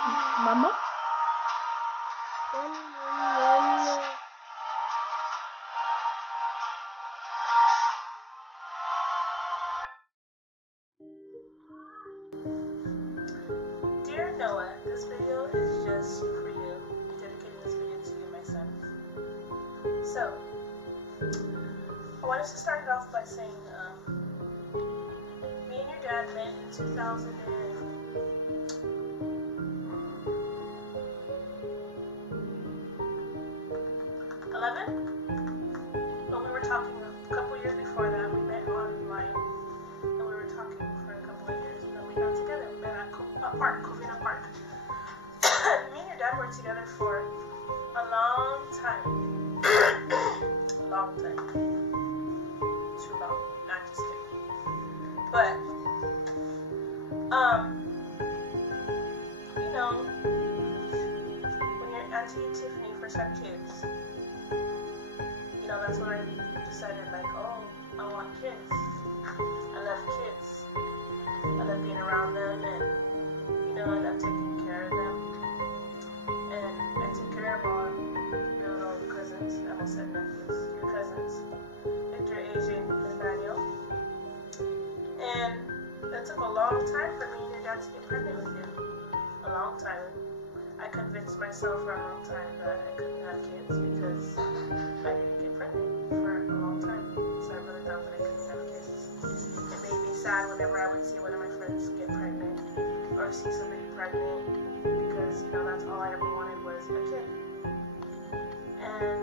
Mama? Dear Noah, this video is just for you. Dedicating this video to you, my son. So, I wanted to start it off by saying, me and your dad met in 2011. But we were talking a couple years before that. We met online, and we were talking for a couple of years, and then we got together. We met at Covina Park. Me and your dad were together for a long time. A long time. Too long. Not just kidding. But, you know, when your Auntie Tiffany first had kids, you know, that's when I decided, like, oh, I want kids. I love kids. I love being around them, and, you know, I love taking care of them. And I took care of all your little cousins. I almost said nephews. Your cousins. Victor, Asian, and Daniel. And it took a long time for me and your dad to get pregnant with you. A long time. I convinced myself for a long time that I couldn't have kids because I didn't get pregnant for a long time. So I really thought that I couldn't have kids. It made me sad whenever I would see one of my friends get pregnant or see somebody pregnant because, you know, that's all I ever wanted was a kid. And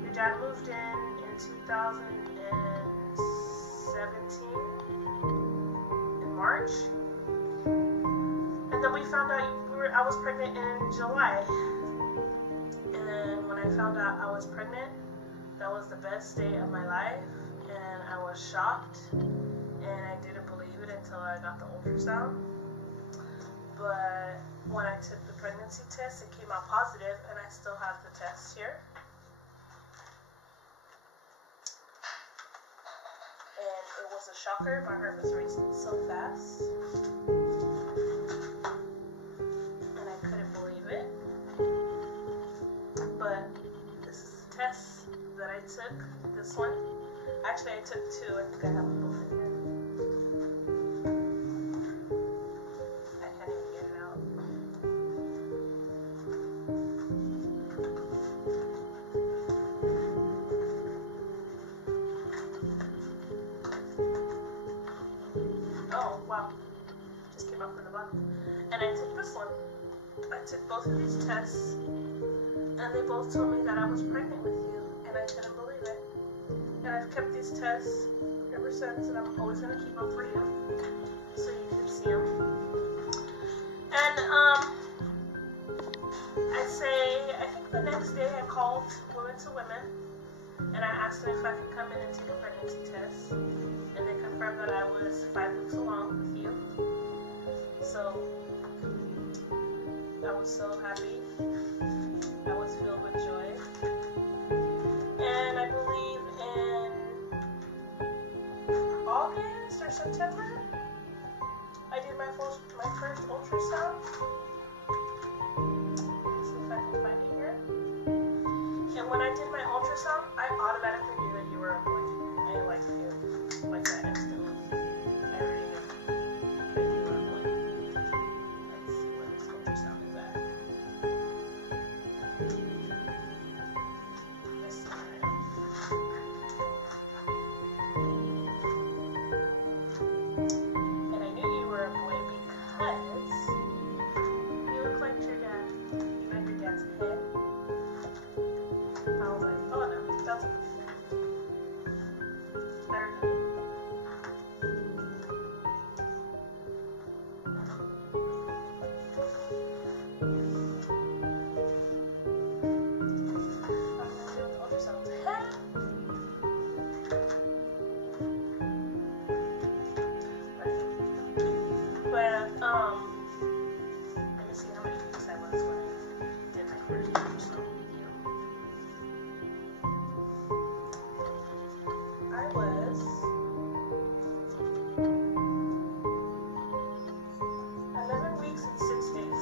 your dad moved in 2017 in March. And then we found out I was pregnant in July. And then when I found out I was pregnant, that was the best day of my life. And I was shocked. And I didn't believe it until I got the ultrasound. But when I took the pregnancy test, it came out positive, and I still have the test here. And it was a shocker. My heart was racing so fast. But this is the test that I took, this one. Actually, I took two. I think I have them both in here. I can't even get it out. Oh, wow. Just came out from the bottom. And I took this one. I took both of these tests. And they both told me that I was pregnant with you, and I couldn't believe it. And I've kept these tests ever since, and I'm always going to keep them for you, so you can see them. And, I think the next day I called Women to Women, and I asked them if I could come in and take a pregnancy test, and they confirmed that I was 5 weeks along with you. So, I was so happy. I was filled with joy. And I believe in August or September, I did my first ultrasound. Let's see if I can find it here. And when I did my ultrasound, I automatically knew that you were a boy. I liked you like that instantly. I already knew that you were a boy. Let's see where this ultrasound is at. And I knew you were a boy because you look like your dad. You had your dad's head. I was like, oh no, that's a boy.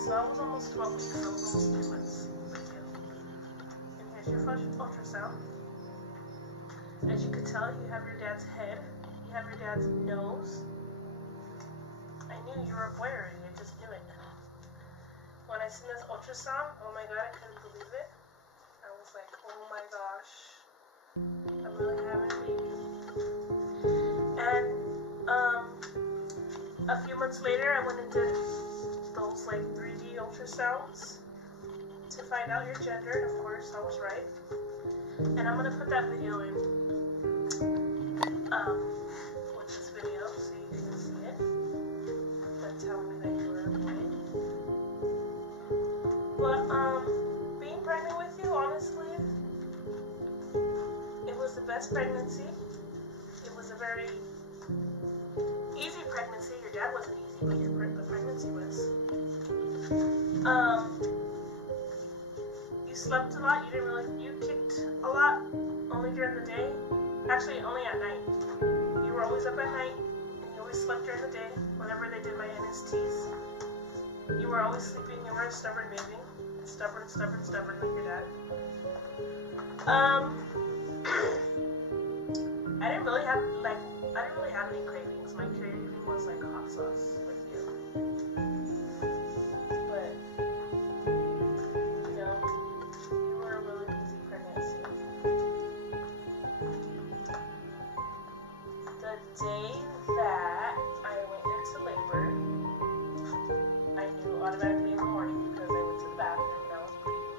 So I was almost 12 weeks. I was almost 3 months. And here's your first ultrasound. As you can tell, you have your dad's head. You have your dad's nose. I knew you were a boy already. I just knew it. When I seen this ultrasound, oh my god, I couldn't believe it. I was like, oh my gosh, I'm really having a baby. And a few months later, I went and did those like 3D ultrasounds to find out your gender, and of course, I was right. And I'm gonna put that video in with this video so you can see it. That telling me that you were a boy. But being pregnant with you, honestly, it was the best pregnancy. It was a very easy pregnancy. Your dad wasn't easy, but the pregnancy was. You slept a lot. You kicked a lot, only during the day. Actually, only at night. You were always up at night, and you always slept during the day. Whenever they did my NSTs, you were always sleeping. You were a stubborn baby, stubborn like your dad. I didn't really have any cravings. My craving was like hot sauce with you. But you know, you were a really easy pregnancy. The day that I went into labor, I knew automatically in the morning because I went to the bathroom and I was bleeding.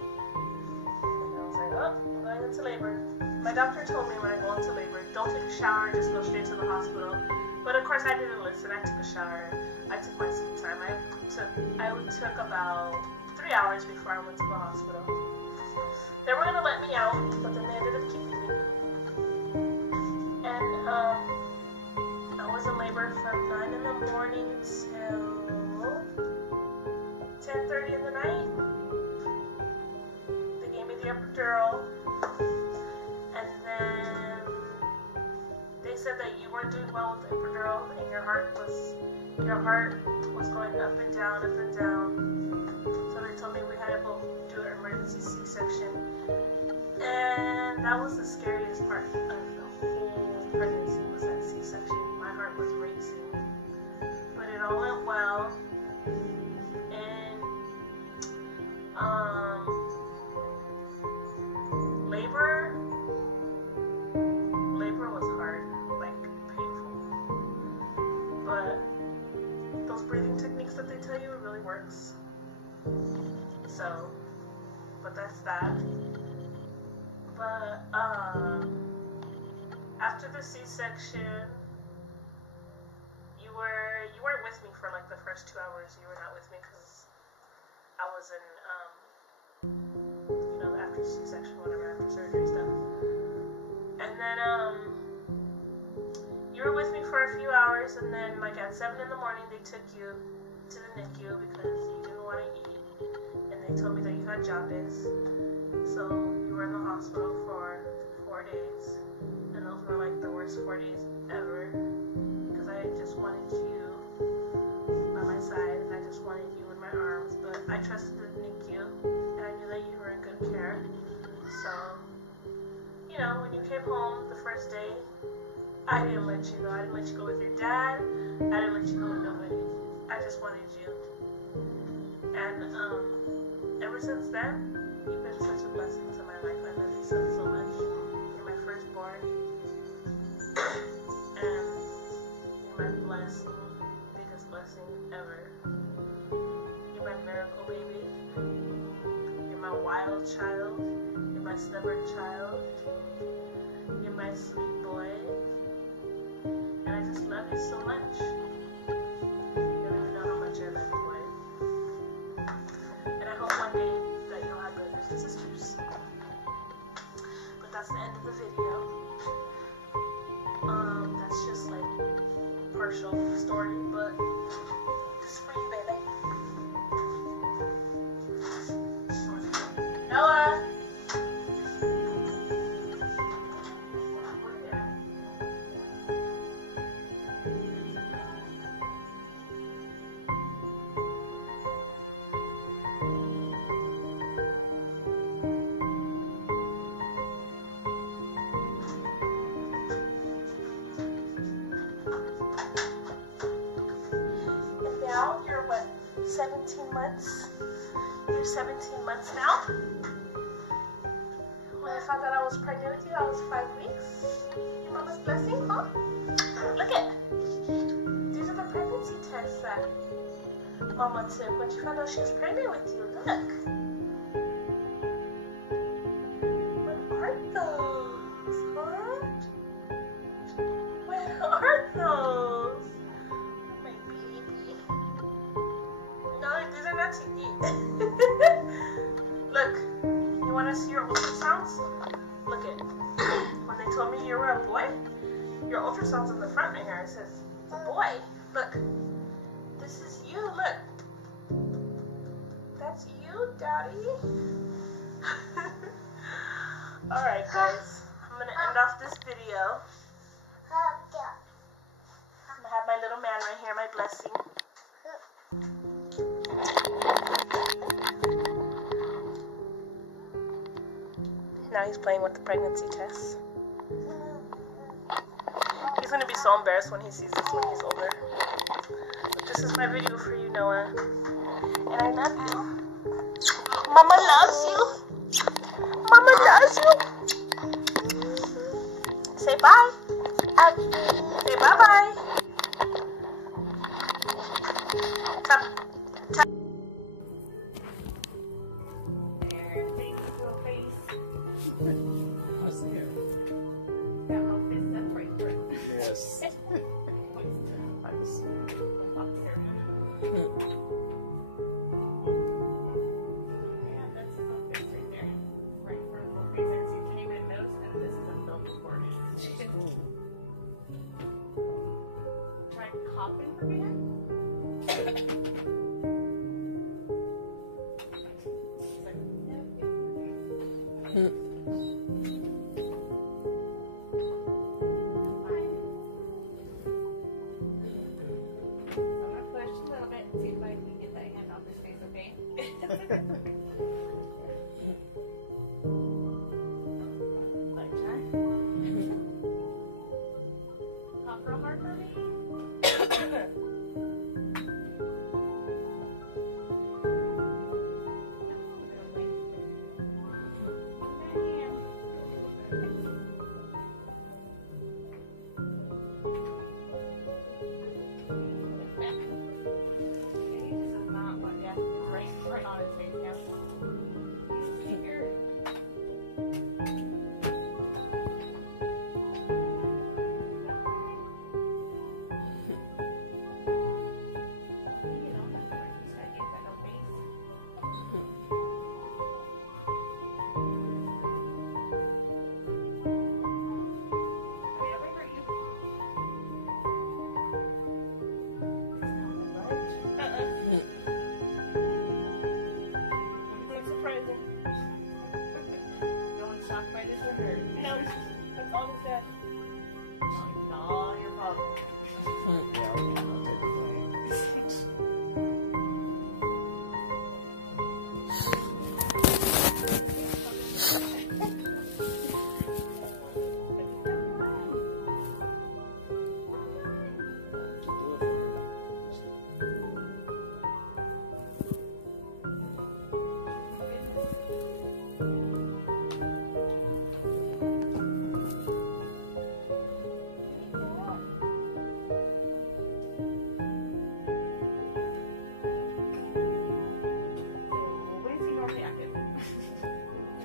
And I was like, oh, I'm going into labor. My doctor told me when I go into labor, don't take a shower and just go straight to the hospital. But of course I didn't listen. I took a shower. I took my sweet time. I took about 3 hours before I went to the hospital. They were gonna let me out, but then they ended up keeping me. And I was in labor from 9 in the morning till 10:30 in the night. They gave me the epidural. And then they said that you weren't doing well with the epidural and your heart was going up and down, up and down. So they told me we had to both do an emergency C-section. And that was the scariest part of the whole pregnancy, was that C-section. My heart was racing. But it all went well. And labor was hard, like painful. But those breathing techniques that they tell you, it really works. So, but that's that. But after the C-section, you weren't with me for like the first 2 hours. You were not with me because I was in after C-section, whatever, after surgery stuff. And then you were with me for a few hours, and then like at 7 in the morning they took you to the NICU because you didn't want to eat, and they told me that you had jaundice. So you were in the hospital for 4 days, and those were like the worst 4 days ever because I just wanted you by my side, and I just wanted you in my arms. But I trusted the NICU, and I knew that you were in good care. So, when you came home the first day, I didn't let you go. I didn't let you go with your dad. I didn't let you go with nobody. I just wanted you. And ever since then, you've been such a blessing to my life. I love you so much. You're my firstborn. And you're my blessing, biggest blessing ever. You're my miracle baby. You're my wild child. You're my stubborn child. You're my sweet boy. And I just love you so much. You don't even know how much I love you, boy. And I hope one day that you'll have brothers and sisters. But that's the end of the video. That's just like partial story, but this is for you, baby. Noah! what, 17 months? You're 17 months now? When I found out I was pregnant with you, I was 5 weeks. Your mama's blessing, huh? Look at. These are the pregnancy tests that Mama took when she found out she was pregnant with you. Look. What are those, huh? What are those? My baby. No, these are not to eat. Look, you want to see your ultrasounds? Look it. When they told me you were a boy, your ultrasound's in the front right here. It says, a boy. Look. This is you. Look. That's you, Daddy. Alright, guys. I'm going to end off this video. I'm going to have my little man right here, my blessing. Now he's playing with the pregnancy test. He's going to be so embarrassed when he sees this when he's older. But this is my video for you, Noah. And I love you. Mama loves you. Mama loves you. Say bye. Say bye-bye. Tap. Tap. There, thank you, little face. What's there? That little fist separate for it. Yes. I can see. Yeah, that's his little face right there. Right in front of the little face there. So you can't even notice that this is a film board. Try coughing for me then?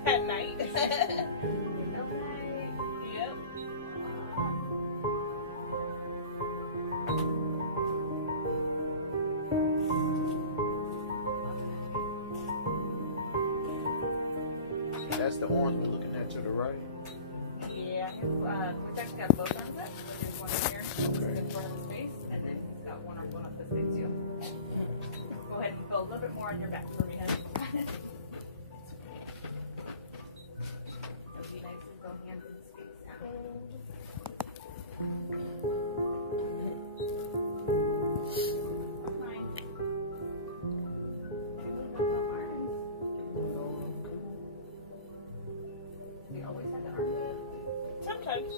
At night. Yep. That's the orange we're looking at to the right. Yeah, we've actually got both arms up. There's one here, Okay. in front of his face, and then he's got one arm going up his face too. Go ahead and go a little bit more on your back for me, honey. It'll be nice to go hands and space now. Fine. Move those arms. They always have the arm up. Sometimes.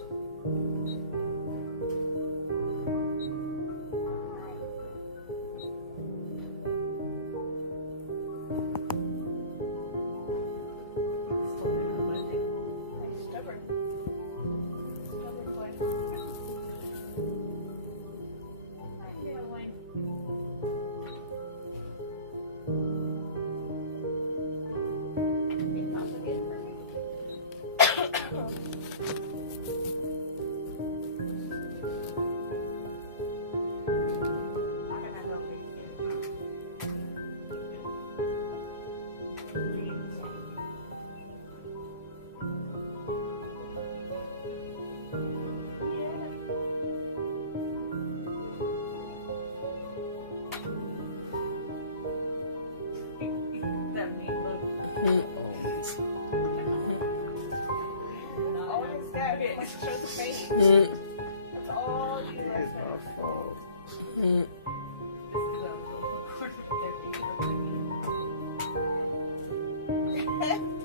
That's all you It's left. my fault. This is